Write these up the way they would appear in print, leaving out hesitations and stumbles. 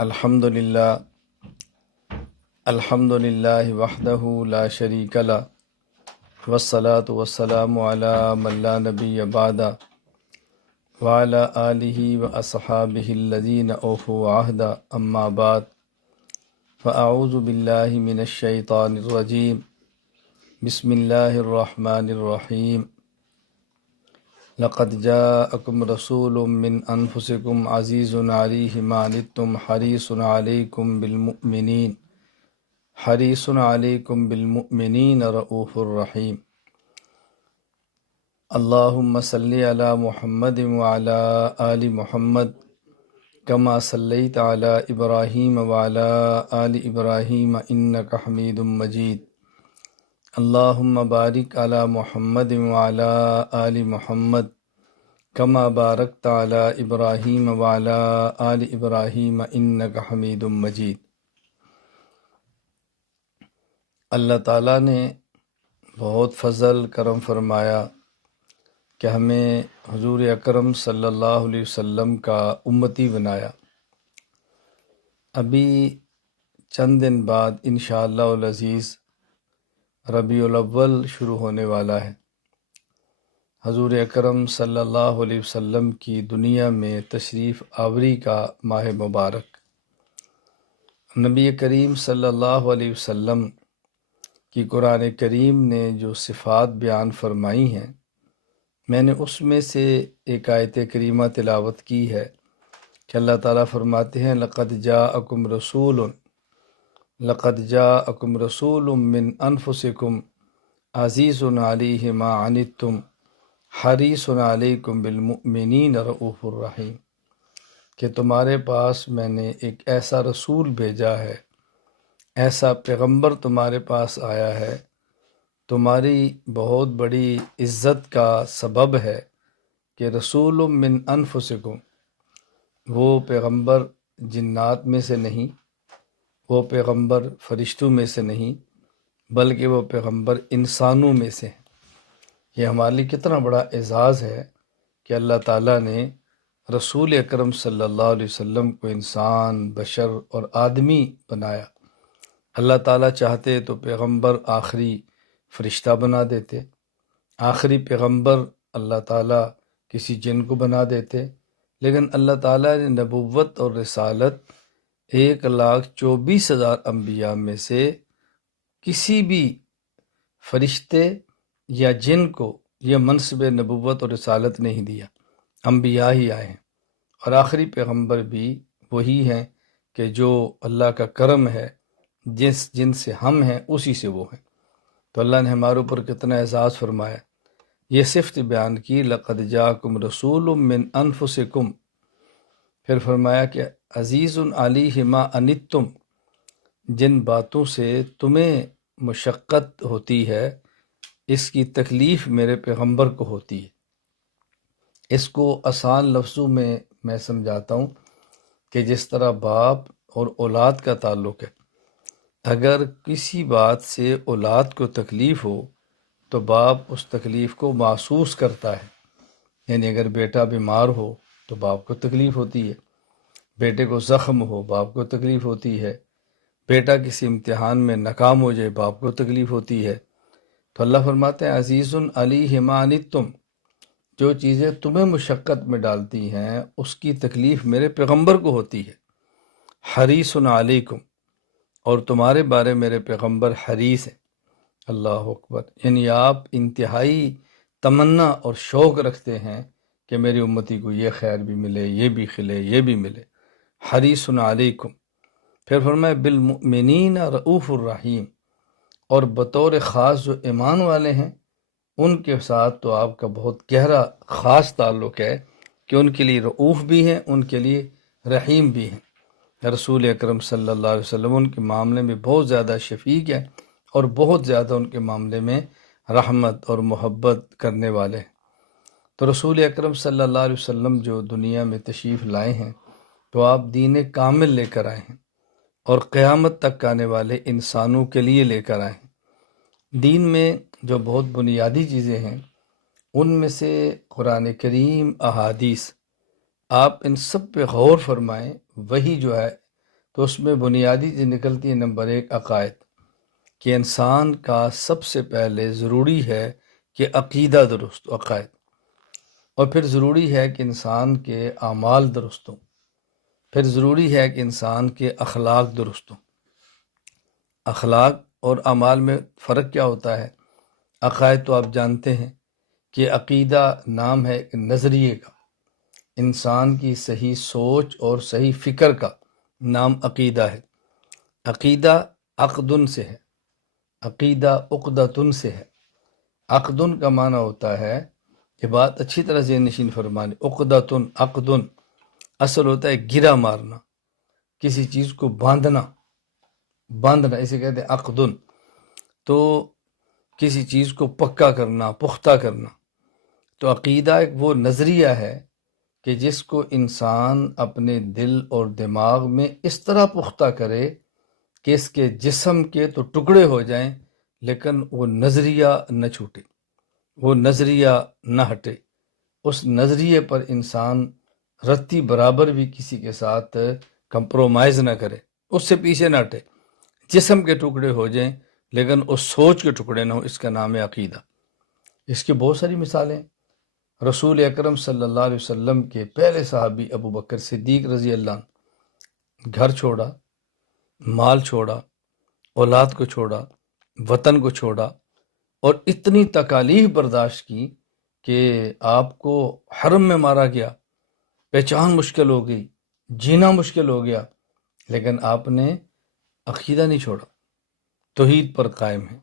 الحمدللہ الحمدللہ وحدہ لا شریک لہ والصلاة والسلام علی من لا نبی بعدہ وعلی آلہ واصحابہ الذین اوفوا عہدہ اما بعد فاعوذ باللہ من الشیطان الرجیم بسم اللہ الرحمن الرحیم لقد جاءکم رسول من انفسکم عزیز علیہ ما عنتم حریص علیکم بالمؤمنین رؤوف الرحیم اللہم صلی علی محمد وعلی آل محمد کما صلیت علی ابراہیم وعلی آل ابراہیم انک حمید مجید اللہم بارک علی محمد وعلی آل محمد کما بارکت علی ابراہیم وعلی آل ابراہیم انک حمید مجید۔ اللہ تعالیٰ نے بہت فضل کرم فرمایا کہ ہمیں حضور اکرم صلی اللہ علیہ وسلم کا امتی بنایا۔ ابھی چند دن بعد انشاءاللہ العزیز ربیع الاول شروع ہونے والا ہے۔ حضور اکرم صلی اللہ علیہ وسلم کی دنیا میں تشریف آوری کا ماہ مبارک۔ نبی کریم صلی اللہ علیہ وسلم کی قرآن کریم نے جو صفات بیان فرمائی ہیں، میں نے اس میں سے ایک آیت کریمہ تلاوت کی ہے کہ اللہ تعالیٰ فرماتے ہیں لقد جاءکم رسول من انفسکم عزیز علیہ ما عنتم حریص علیکم بالمؤمنین رؤوف الرحیم، کہ تمہارے پاس میں نے ایک ایسا رسول بھیجا ہے، ایسا پیغمبر تمہارے پاس آیا ہے، تمہاری بہت بڑی عزت کا سبب ہے کہ رسول من انفسکم، وہ پیغمبر جنات میں سے نہیں، وہ پیغمبر فرشتوں میں سے نہیں، بلکہ وہ پیغمبر انسانوں میں سے ہیں۔ یہ ہمارے لیے کتنا بڑا اعزاز ہے کہ اللہ تعالیٰ نے رسول اکرم صلی اللہ علیہ وسلم کو انسان، بشر اور آدمی بنایا۔ اللہ تعالیٰ چاہتے تو پیغمبر آخری فرشتہ بنا دیتے، آخری پیغمبر اللہ تعالیٰ کسی جن کو بنا دیتے، لیکن اللہ تعالیٰ نے نبوت اور رسالت 1,24,000 انبیاء میں سے کسی بھی فرشتے یا جن کو یہ منصب نبوت اور رسالت نہیں دیا، انبیاء ہی آئے ہیں، اور آخری پیغمبر بھی وہی ہیں کہ جو اللہ کا کرم ہے، جن سے ہم ہیں اسی سے وہ ہیں۔ تو اللہ نے ہمارے اوپر کتنا اعزاز فرمایا، یہ صفت بیان کی لقد جاءکم رسول من انفسکم، پھر فرمایا کہ عزیز علیہ ما عنتم، جن باتوں سے تمہیں مشقت ہوتی ہے اس کی تکلیف میرے پیغمبر کو ہوتی ہے۔ اس کو آسان لفظوں میں سمجھاتا ہوں کہ جس طرح باپ اور اولاد کا تعلق ہے، اگر کسی بات سے اولاد کو تکلیف ہو تو باپ اس تکلیف کو محسوس کرتا ہے، یعنی اگر بیٹا بیمار ہو تو باپ کو تکلیف ہوتی ہے، بیٹے کو زخم ہو باپ کو تکلیف ہوتی ہے، بیٹا کسی امتحان میں ناکام ہو جائے باپ کو تکلیف ہوتی ہے۔ تو اللہ فرماتے ہیں عزیز علیہ ما عنتم، جو چیزیں تمہیں مشقت میں ڈالتی ہیں اس کی تکلیف میرے پیغمبر کو ہوتی ہے۔ حریص علیکم، اور تمہارے بارے میرے پیغمبر حریص ہیں۔ اللہ اکبر، یعنی آپ انتہائی تمنا اور شوق رکھتے ہیں کہ میری امتی کو یہ خیر بھی ملے، یہ بھی کھلے، یہ بھی ملے۔ حریص علیکم، پھر فرمایا بالمؤمنین رؤوف الرحیم، اور بطور خاص جو ایمان والے ہیں ان کے ساتھ تو آپ کا بہت گہرا خاص تعلق ہے کہ ان کے لیے رؤوف بھی ہیں، ان کے لیے رحیم بھی ہیں۔ رسول اکرم صلی اللہ علیہ وسلم ان کے معاملے میں بہت زیادہ شفیق ہیں اور بہت زیادہ ان کے معاملے میں رحمت اور محبت کرنے والے ہیں۔ تو رسول اکرم صلی اللہ علیہ وسلم جو دنیا میں تشریف لائے ہیں تو آپ دین کامل لے کر آئے ہیں، اور قیامت تک آنے والے انسانوں کے لیے لے کر آئے ہیں۔ دین میں جو بہت بنیادی چیزیں ہیں ان میں سے قرآن کریم، احادیث، آپ ان سب پہ غور فرمائیں، وہی جو ہے تو اس میں بنیادی چیز نکلتی ہے نمبر 1 عقائد، کہ انسان کا سب سے پہلے ضروری ہے کہ عقیدہ درست ہو، عقائد، اور پھر ضروری ہے کہ انسان کے اعمال درست ہوں، پھر ضروری ہے کہ انسان کے اخلاق درست ہوں۔ اخلاق اور اعمال میں فرق کیا ہوتا ہے؟ عقائد تو آپ جانتے ہیں کہ عقیدہ نام ہے ایک نظریے کا، انسان کی صحیح سوچ اور صحیح فکر کا نام عقیدہ ہے۔ عقیدہ عقدن سے ہے، عقیدہ عقدتن سے ہے۔ عقدن کا معنی ہوتا ہے، یہ بات اچھی طرح ذہن نشین فرمانی، عقدتن، عقدن اصل ہوتا ہے گرا مارنا، کسی چیز کو باندھنا، اسے کہتے ہیں عقدن۔ تو کسی چیز کو پکا کرنا، پختہ کرنا۔ تو عقیدہ ایک وہ نظریہ ہے کہ جس کو انسان اپنے دل اور دماغ میں اس طرح پختہ کرے کہ اس کے جسم کے تو ٹکڑے ہو جائیں لیکن وہ نظریہ نہ چھوٹے، وہ نظریہ نہ ہٹے، اس نظریے پر انسان رتی برابر بھی کسی کے ساتھ کمپرومائز نہ کرے، اس سے پیچھے نہ ہٹے، جسم کے ٹکڑے ہو جائیں لیکن اس سوچ کے ٹکڑے نہ ہو، اس کا نام ہے عقیدہ۔ اس کی بہت ساری مثالیں۔ رسول اکرم صلی اللہ علیہ وسلم کے پہلے صحابی ابو بکر صدیق رضی اللہ عنہ، گھر چھوڑا، مال چھوڑا، اولاد کو چھوڑا، وطن کو چھوڑا، اور اتنی تکالیف برداشت کی کہ آپ کو حرم میں مارا گیا، پہچان مشکل ہو گئی، جینا مشکل ہو گیا، لیکن آپ نے عقیدہ نہیں چھوڑا، توحید پر قائم ہے،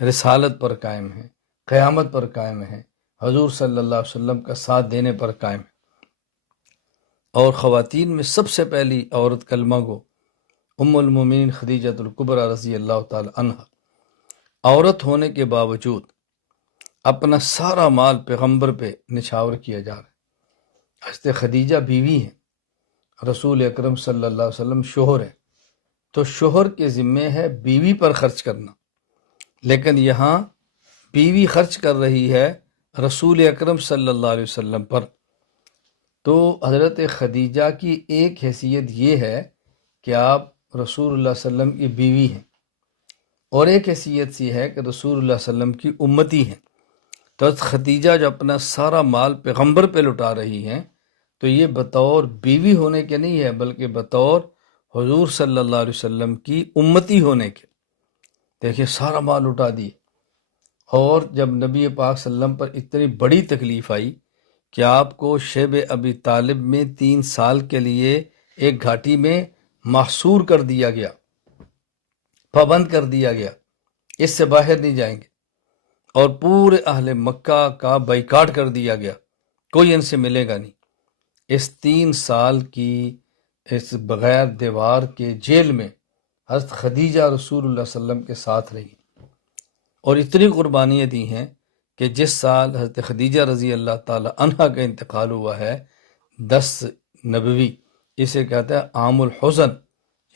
رسالت پر قائم ہے، قیامت پر قائم ہے، حضور صلی اللہ علیہ وسلم کا ساتھ دینے پر قائم ہے۔ اور خواتین میں سب سے پہلی عورت کلمہ گو ام المومنین خدیجۃ الکبریٰ رضی اللہ تعالی عنہ، عورت ہونے کے باوجود اپنا سارا مال پیغمبر پہ نچھاور کیا جا رہا ہے۔ حضرت خدیجہ بیوی ہیں، رسول اکرم صلی اللہ علیہ وسلم شوہر ہیں، تو شوہر کے ذمے ہے بیوی پر خرچ کرنا، لیکن یہاں بیوی خرچ کر رہی ہے رسول اکرم صلی اللہ علیہ وسلم پر۔ تو حضرت خدیجہ کی ایک حیثیت یہ ہے کہ آپ رسول اللہ صلی اللہ علیہ وسلم کی بیوی ہیں، اور ایک حیثیت یہ ہے کہ رسول اللہ صلی اللہ علیہ وسلم کی امتی ہیں۔ تو حضرت خدیجہ جو اپنا سارا مال پیغمبر پہ لٹا رہی ہیں، تو یہ بطور بیوی ہونے کے نہیں ہے بلکہ بطور حضور صلی اللہ علیہ وسلم کی امتی ہونے کے۔ دیکھیں سارا مال لٹا دیے، اور جب نبی پاک صلی اللہ علیہ وسلم پر اتنی بڑی تکلیف آئی کہ آپ کو شیب ابی طالب میں 3 سال کے لیے ایک گھاٹی میں محصور کر دیا گیا، پابند کر دیا گیا، اس سے باہر نہیں جائیں گے، اور پورے اہل مکہ کا بائیکاٹ کر دیا گیا، کوئی ان سے ملے گا نہیں۔ اس 3 سال کی اس بغیر دیوار کے جیل میں حضرت خدیجہ رسول اللہ صلی اللہ علیہ وسلم کے ساتھ رہی، اور اتنی قربانیاں دی ہیں کہ جس سال حضرت خدیجہ رضی اللہ تعالی عنہ کا انتقال ہوا ہے، 10 نبوی، اسے کہتا ہے عام الحزن،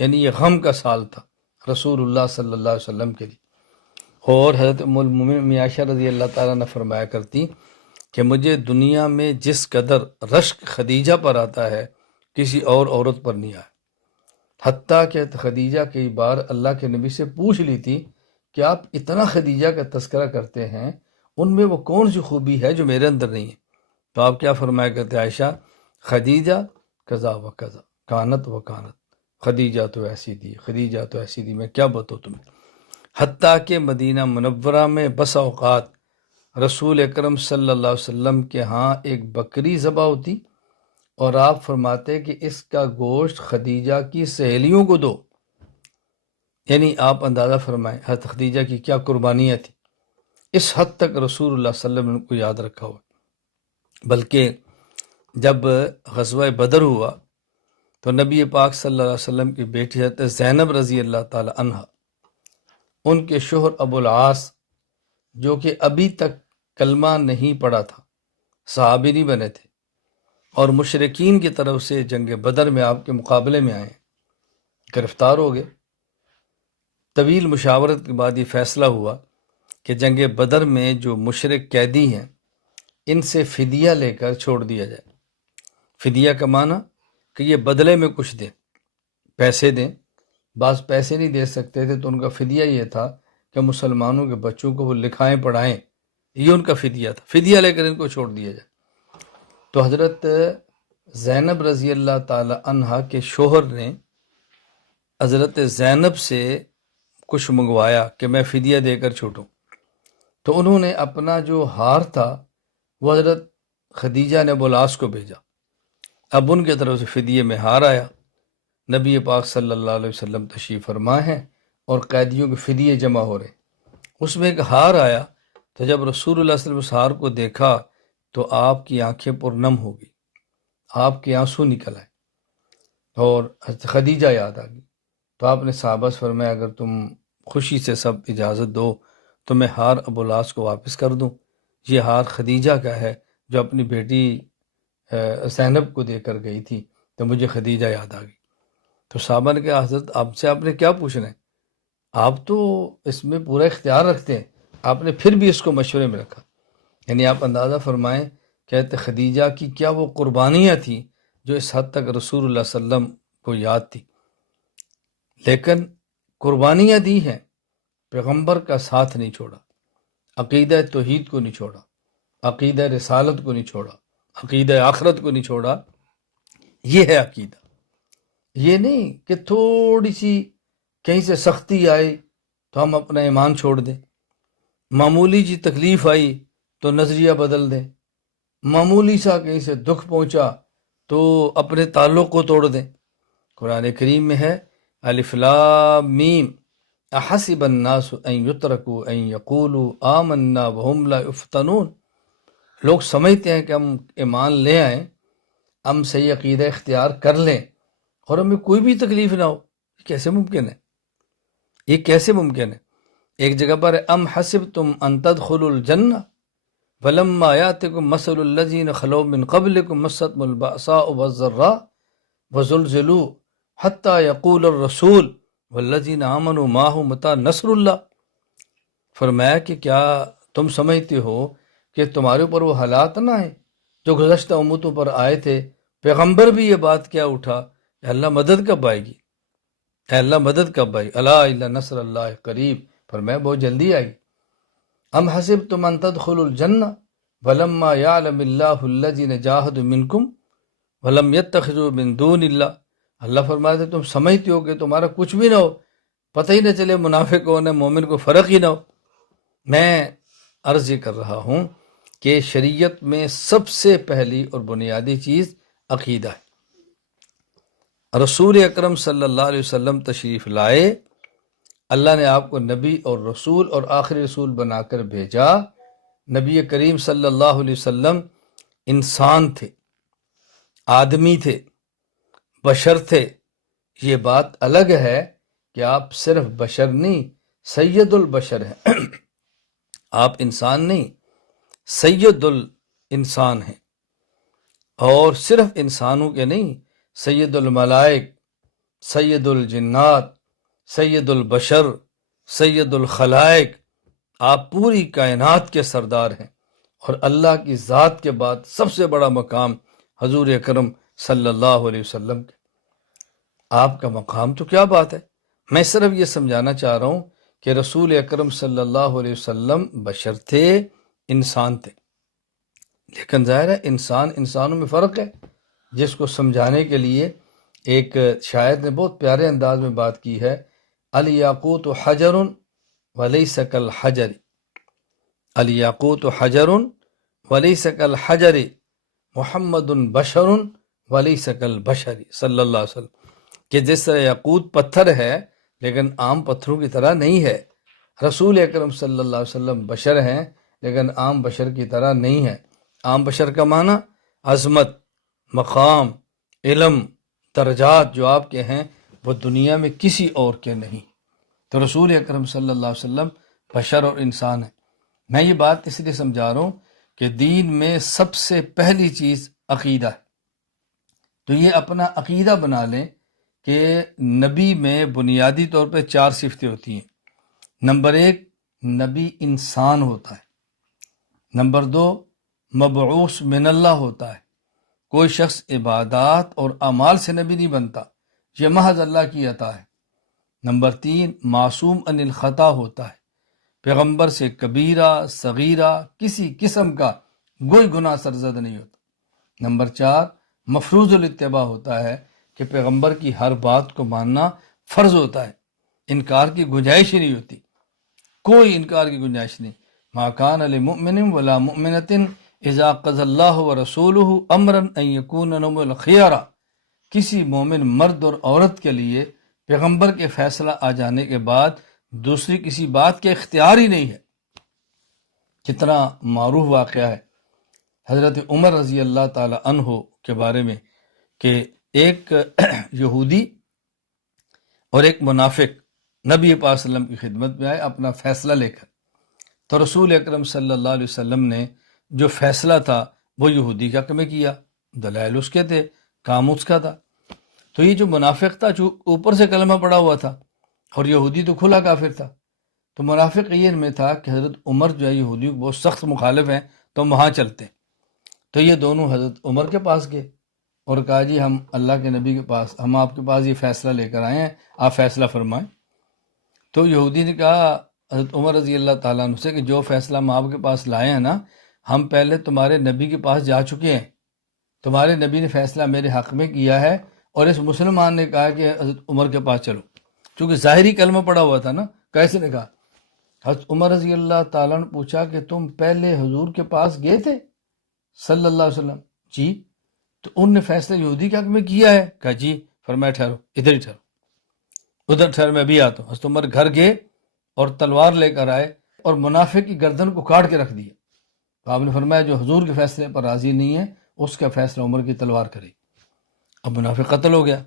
یعنی یہ غم کا سال تھا رسول اللہ صلی اللہ علیہ وسلم کے لیے۔ اور حضرت ام المومنین عائشہ رضی اللہ تعالیٰ نے فرمایا کرتی کہ مجھے دنیا میں جس قدر رشک خدیجہ پر آتا ہے کسی اور عورت پر نہیں آیا، حتیٰ کہ خدیجہ کئی بار اللہ کے نبی سے پوچھ لی تھی کہ آپ اتنا خدیجہ کا تذکرہ کرتے ہیں، ان میں وہ کون سی خوبی ہے جو میرے اندر نہیں ہے؟ تو آپ کیا فرمایا کرتے عائشہ، خدیجہ کذا و کذا، کانت و کانت، خدیجہ تو ایسی تھی، خدیجہ تو ایسی تھی، میں کیا بتاؤں تمہیں۔ حتیٰ کہ مدینہ منورہ میں بس اوقات رسول اکرم صلی اللہ علیہ وسلم کے ہاں ایک بکری ذبح ہوتی اور آپ فرماتے کہ اس کا گوشت خدیجہ کی سہیلیوں کو دو، یعنی آپ اندازہ فرمائیں حضرت خدیجہ کی کیا قربانیاں تھیں، اس حد تک رسول اللہ صلی اللہ علیہ وسلم کو یاد رکھا ہوا۔ بلکہ جب غزوہ بدر ہوا تو نبی پاک صلی اللہ علیہ وسلم کی بیٹی حضرت زینب رضی اللہ تعالی عنہ، ان کے شوہر ابو العاص جو کہ ابھی تک کلمہ نہیں پڑھا تھا، صحابی نہیں بنے تھے، اور مشرکین کی طرف سے جنگ بدر میں آپ کے مقابلے میں آئے، گرفتار ہو گئے۔ طویل مشاورت کے بعد یہ فیصلہ ہوا کہ جنگ بدر میں جو مشرک قیدی ہیں ان سے فدیہ لے کر چھوڑ دیا جائے۔ فدیہ کا معنی کہ یہ بدلے میں کچھ دیں، پیسے دیں، بعض پیسے نہیں دے سکتے تھے تو ان کا فدیہ یہ تھا کہ مسلمانوں کے بچوں کو وہ لکھائیں پڑھائیں، یہ ان کا فدیہ تھا، فدیہ لے کر ان کو چھوڑ دیا جائے۔ تو حضرت زینب رضی اللہ تعالی عنہا کے شوہر نے حضرت زینب سے کچھ منگوایا کہ میں فدیہ دے کر چھوٹوں، تو انہوں نے اپنا جو ہار تھا وہ حضرت خدیجہ نے بولاس کو بھیجا، اب ان کی طرف سے فدیے میں ہار آیا، نبی پاک صلی اللہ علیہ وسلم تشریف فرما ہیں اور قیدیوں کے فدیے جمع ہو رہے، اس میں ایک ہار آیا، تو جب رسول اللہ صلی اللہ علیہ وسلم اس ہار کو دیکھا تو آپ کی آنکھیں پرنم ہو گئی، آپ کے آنسو نکل آئے اور حضرت خدیجہ یاد آ گئی، تو آپ نے صحابہ سے فرمایا اگر تم خوشی سے سب اجازت دو تو میں ہار ابولاس کو واپس کر دوں، یہ ہار خدیجہ کا ہے جو اپنی بیٹی زینب کو دے کر گئی تھی، تو مجھے خدیجہ یاد آ گئی۔ تو صحابہ نے کہا حضرت آپ نے کیا پوچھنا ہے، آپ تو اس میں پورا اختیار رکھتے ہیں، آپ نے پھر بھی اس کو مشورے میں رکھا، یعنی آپ اندازہ فرمائیں کہ خدیجہ کی کیا وہ قربانیاں تھیں جو اس حد تک رسول اللہ صلی اللہ علیہ وسلم کو یاد تھی، لیکن قربانیاں دی ہیں، پیغمبر کا ساتھ نہیں چھوڑا، عقیدہ توحید کو نہیں چھوڑا، عقیدہ رسالت کو نہیں چھوڑا، عقیدہ آخرت کو نہیں چھوڑا، یہ ہے عقیدہ۔ یہ نہیں کہ تھوڑی سی کہیں سے سختی آئی تو ہم اپنا ایمان چھوڑ دیں، معمولی سی تکلیف آئی تو نظریہ بدل دیں، معمولی سا کہیں سے دکھ پہنچا تو اپنے تعلق کو توڑ دیں۔ قرآن کریم میں ہے الف لام میم احسب الناس ان یترکوا ان یقولوا آمنا وهم لا یفتنون، لوگ سمجھتے ہیں کہ ہم ایمان لے آئیں، ہم صحیح عقیدہ اختیار کر لیں اور ہمیں کوئی بھی تکلیف نہ ہو، یہ کیسے ممکن ہے؟ یہ کیسے ممکن ہے؟ ایک جگہ پر ام حسبتم ان تدخلوا الجنہ ولما یاتکم مثل الذین خلو من قبلکم مستهم البأساء والضراء وزلزلوا حتی یقول الرسول والذین آمنوا معه متی نصر اللہ۔ فرمایا کہ کیا تم سمجھتے ہو کہ تمہارے اوپر وہ حالات نہ آئے جو گزشتہ امتوں پر آئے تھے، پیغمبر بھی یہ بات کیا اٹھا کہ اللہ مدد کب آئے گی، اے اللہ مدد کب آئے، الا الا نصر اللہ قریب، فرمایا بہت جلدی آئی۔ ام حسبتم ان تدخلوا الجنہ ولما یعلم اللہ الذین جاہدوا منکم ولم یتخذوا من دون اللہ، اللہ فرماتے ہیں تم سمجھتے ہو کہ تمہارا کچھ بھی نہ ہو، پتہ ہی نہ چلے منافق کون ہے مومن کو فرق ہی نہ ہو۔ میں عرض یہ کر رہا ہوں کہ شریعت میں سب سے پہلی اور بنیادی چیز عقیدہ ہے۔ رسول اکرم صلی اللہ علیہ وسلم تشریف لائے، اللہ نے آپ کو نبی اور رسول اور آخری رسول بنا کر بھیجا، نبی کریم صلی اللہ علیہ وسلم انسان تھے، آدمی تھے، بشر تھے۔ یہ بات الگ ہے کہ آپ صرف بشر نہیں، سید البشر ہیں، آپ انسان نہیں، سید الانسان ہیں، اور صرف انسانوں کے نہیں، سید الملائک، سید الجنات، سید البشر، سید الخلائق، آپ پوری کائنات کے سردار ہیں، اور اللہ کی ذات کے بعد سب سے بڑا مقام حضور اکرم صلی اللہ علیہ وسلم کے، آپ کا مقام تو کیا بات ہے۔ میں صرف یہ سمجھانا چاہ رہا ہوں کہ رسول اکرم صلی اللہ علیہ وسلم بشر تھے، انسان تھے، لیکن ظاہر ہے انسانوں میں فرق ہے، جس کو سمجھانے کے لیے ایک شاعر نے بہت پیارے انداز میں بات کی ہے، الیاقوت حجر ولیس کالحجر، الیاقوت حجر ولیس کالحجر محمد بشر ولیس کالبشر صلی اللہ علیہ وسلم، کہ جس طرح یاقوت پتھر ہے لیکن عام پتھروں کی طرح نہیں ہے، رسول اکرم صلی اللہ علیہ وسلم بشر ہیں لیکن عام بشر کی طرح نہیں ہے۔ عام بشر کا معنی عظمت، مقام، علم، درجات جو آپ کے ہیں وہ دنیا میں کسی اور کے نہیں، تو رسول اکرم صلی اللہ علیہ وسلم بشر اور انسان ہیں۔ میں یہ بات اس لیے سمجھا رہا ہوں کہ دین میں سب سے پہلی چیز عقیدہ ہے، تو یہ اپنا عقیدہ بنا لیں کہ نبی میں بنیادی طور پہ 4 صفتیں ہوتی ہیں۔ نمبر 1، نبی انسان ہوتا ہے۔ نمبر 2، مبعوث من اللہ ہوتا ہے، کوئی شخص عبادات اور اعمال سے نبی نہیں بنتا، یہ محض اللہ کی عطا ہے۔ نمبر 3، معصوم عن الخطا ہوتا ہے، پیغمبر سے کبیرہ صغیرہ کسی قسم کا کوئی گناہ سرزد نہیں ہوتا۔ نمبر 4، مفروض الاتباع ہوتا ہے کہ پیغمبر کی ہر بات کو ماننا فرض ہوتا ہے، انکار کی گنجائش ہی نہیں ہوتی، کوئی انکار کی گنجائش نہیں۔ ما کان لمؤمن ولا مؤمنۃ اذا قضى اللہ ورسولہ امرا ان یکون لهم الخیارہ، کسی مومن مرد اور عورت کے لیے پیغمبر کے فیصلہ آ جانے کے بعد دوسری کسی بات کے اختیار ہی نہیں ہے۔ کتنا معروف واقعہ ہے حضرت عمر رضی اللہ تعالی عنہ کے بارے میں کہ ایک یہودی اور ایک منافق نبی پاک صلی اللہ علیہ وسلم کی خدمت میں آئے اپنا فیصلہ لے کر، تو رسول اکرم صلی اللہ علیہ وسلم نے جو فیصلہ تھا وہ یہودی کے حق میں کیا، دلائل اس کے تھے، کام اس کا تھا۔ تو یہ جو منافق تھا جو اوپر سے کلمہ پڑا ہوا تھا اور یہودی تو کھلا کافر تھا، تو منافق یہ میں تھا کہ حضرت عمر جو ہے یہودیوں کو بہت سخت مخالف ہیں تو ہم وہاں چلتے ہیں۔ تو یہ دونوں حضرت عمر کے پاس گئے اور کہا جی ہم اللہ کے نبی کے پاس، ہم آپ کے پاس یہ فیصلہ لے کر آئے ہیں، آپ فیصلہ فرمائیں۔ تو یہودی نے کہا حضرت عمر رضی اللہ تعالیٰ عنہ سے کہ جو فیصلہ ہم آپ کے پاس لائے ہیں نا، ہم پہلے تمہارے نبی کے پاس جا چکے ہیں، تمہارے نبی نے فیصلہ میرے حق میں کیا ہے، اور اس مسلمان نے کہا کہ حضرت عمر کے پاس چلو، چونکہ ظاہری کلمہ پڑا ہوا تھا نا۔ کیسے نے کہا؟ حضرت عمر رضی اللہ تعالیٰ نے پوچھا کہ تم پہلے حضور کے پاس گئے تھے صلی اللہ علیہ وسلم؟ جی۔ تو ان نے فیصلہ یہودی کے حق میں کیا ہے؟ کہا جی۔ فرمایا ٹھہرو، ادھر ہی ٹھہرو، ادھر ٹھہر، میں بھی آتا ہوں۔ حضرت عمر گھر گئے اور تلوار لے کر آئے اور منافق کی گردن کو کاٹ کے رکھ دیا۔ تو آپ نے فرمایا جو حضور کے فیصلے پر راضی نہیں ہے اس کا فیصلہ عمر کی تلوار کرے۔ اب منافق قتل ہو گیا،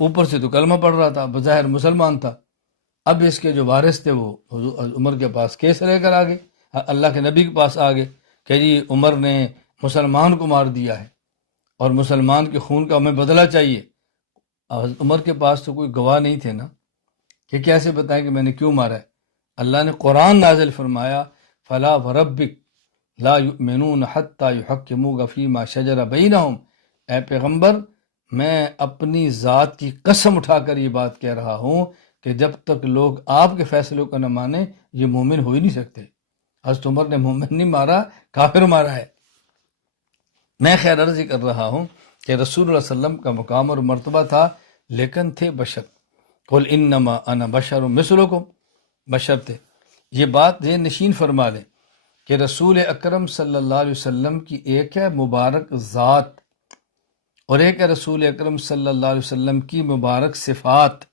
اوپر سے تو کلمہ پڑھ رہا تھا، بظاہر مسلمان تھا۔ اب اس کے جو وارث تھے وہ عمر کے پاس کیس لے کر آگے، اللہ کے نبی کے پاس آگے کہ جی عمر نے مسلمان کو مار دیا ہے اور مسلمان کے خون کا ہمیں بدلہ چاہیے۔ عمر کے پاس تو کوئی گواہ نہیں تھے نا کہ کیسے بتائیں کہ میں نے کیوں مارا ہے۔ اللہ نے قرآن نازل فرمایا فلا وربک لا یؤمنون حتی یحکموک فیما شجر بینہم، اے پیغمبر میں اپنی ذات کی قسم اٹھا کر یہ بات کہہ رہا ہوں کہ جب تک لوگ آپ کے فیصلوں کو نہ مانیں یہ مومن ہو ہی نہیں سکتے۔ حضرت عمر نے مومن نہیں مارا، کافر مارا ہے۔ میں خیر عرض کر رہا ہوں کہ رسول اللہ صلی اللہ علیہ وسلم کا مقام اور مرتبہ تھا، لیکن تھے بشر۔ قل انما انا بشر مثلکم، بشر تھے۔ یہ بات ذہن نشین فرما لیں کہ رسول اکرم صلی اللہ علیہ وسلم کی ایک ہے مبارک ذات اور ایک ہے رسول اکرم صلی اللہ علیہ وسلم کی مبارک صفات۔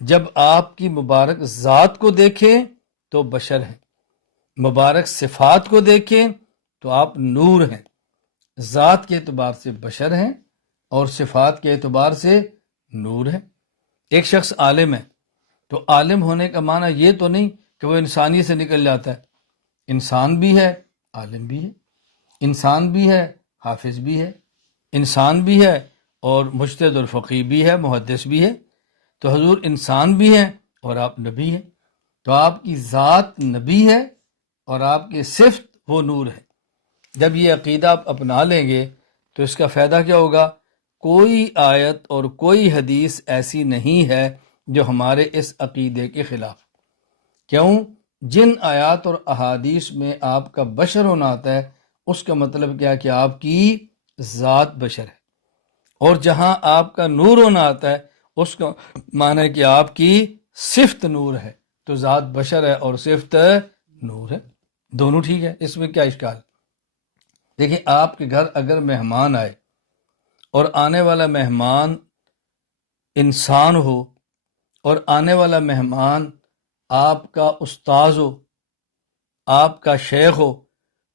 جب آپ کی مبارک ذات کو دیکھیں تو بشر ہیں، مبارک صفات کو دیکھیں تو آپ نور ہیں۔ ذات کے اعتبار سے بشر ہیں اور صفات کے اعتبار سے نور ہیں۔ ایک شخص عالم ہے تو عالم ہونے کا معنی یہ تو نہیں کہ وہ انسانیت سے نکل جاتا ہے، انسان بھی ہے عالم بھی ہے، انسان بھی ہے حافظ بھی ہے، انسان بھی ہے اور مجتہد اور فقیہ بھی ہے، محدث بھی ہے۔ تو حضور انسان بھی ہیں اور آپ نبی ہیں، تو آپ کی ذات نبی ہے اور آپ کی صفت وہ نور ہے۔ جب یہ عقیدہ آپ اپنا لیں گے تو اس کا فائدہ کیا ہوگا؟ کوئی آیت اور کوئی حدیث ایسی نہیں ہے جو ہمارے اس عقیدے کے خلاف۔ کیوں؟ جن آیات اور احادیث میں آپ کا بشر ہونا آتا ہے اس کا مطلب کیا کہ آپ کی ذات بشر ہے، اور جہاں آپ کا نور ہونا آتا ہے اس کا معنی ہے کہ آپ کی صفت نور ہے۔ تو ذات بشر ہے اور صفت نور ہے، دونوں ٹھیک ہے، اس میں کیا اشکال؟ دیکھیں آپ کے گھر اگر مہمان آئے اور آنے والا مہمان انسان ہو اور آنے والا مہمان آپ کا استاذ ہو، آپ کا شیخ ہو،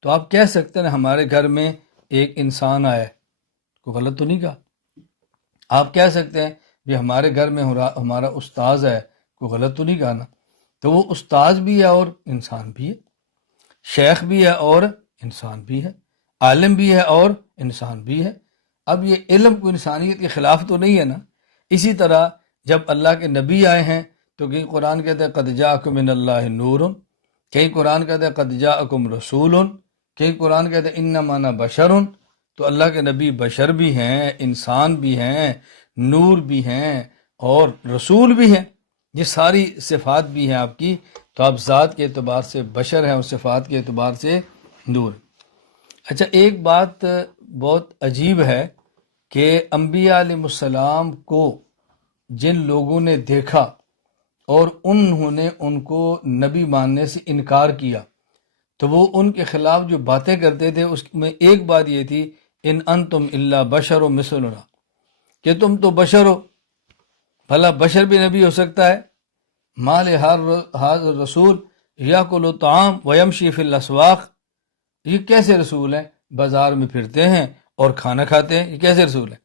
تو آپ کہہ سکتے ہیں ہمارے گھر میں ایک انسان آیا ہے، کوئی غلط تو نہیں کہا؟ آپ کہہ سکتے ہیں بھی ہمارے گھر میں ہمارا استاذ ہے، کوئی غلط تو نہیں کہا نا؟ تو وہ استاذ بھی ہے اور انسان بھی ہے، شیخ بھی ہے اور انسان بھی ہے، عالم بھی ہے اور انسان بھی ہے۔ اب یہ علم کو انسانیت کے خلاف تو نہیں ہے نا؟ اسی طرح جب اللہ کے نبی آئے ہیں تو کہیں قرآن کہتے ہیں قد جاءکم من اللہ نور، کہیں قرآن کہتے ہیں قد جاءکم رسول، کہیں قرآن کہتے ہیں انما انا بشر۔ تو اللہ کے نبی بشر بھی ہیں، انسان بھی ہیں، نور بھی ہیں اور رسول بھی ہیں، یہ ساری صفات بھی ہیں آپ کی، تو آپ ذات کے اعتبار سے بشر ہیں اور صفات کے اعتبار سے نور۔ اچھا، ایک بات بہت عجیب ہے کہ انبیاء علیہ السلام کو جن لوگوں نے دیکھا اور انہوں نے ان کو نبی ماننے سے انکار کیا، تو وہ ان کے خلاف جو باتیں کرتے تھے اس میں ایک بات یہ تھی، ان انتم الا بشر مثلنا، کہ تم تو بشر ہو، بھلا بشر بھی نبی ہو سکتا ہے؟ مال ہر رسول یاکل الطعام ویمشی فی الاسواق، یہ کیسے رسول ہیں؟ بازار میں پھرتے ہیں اور کھانا کھاتے ہیں، یہ کیسے رسول ہیں؟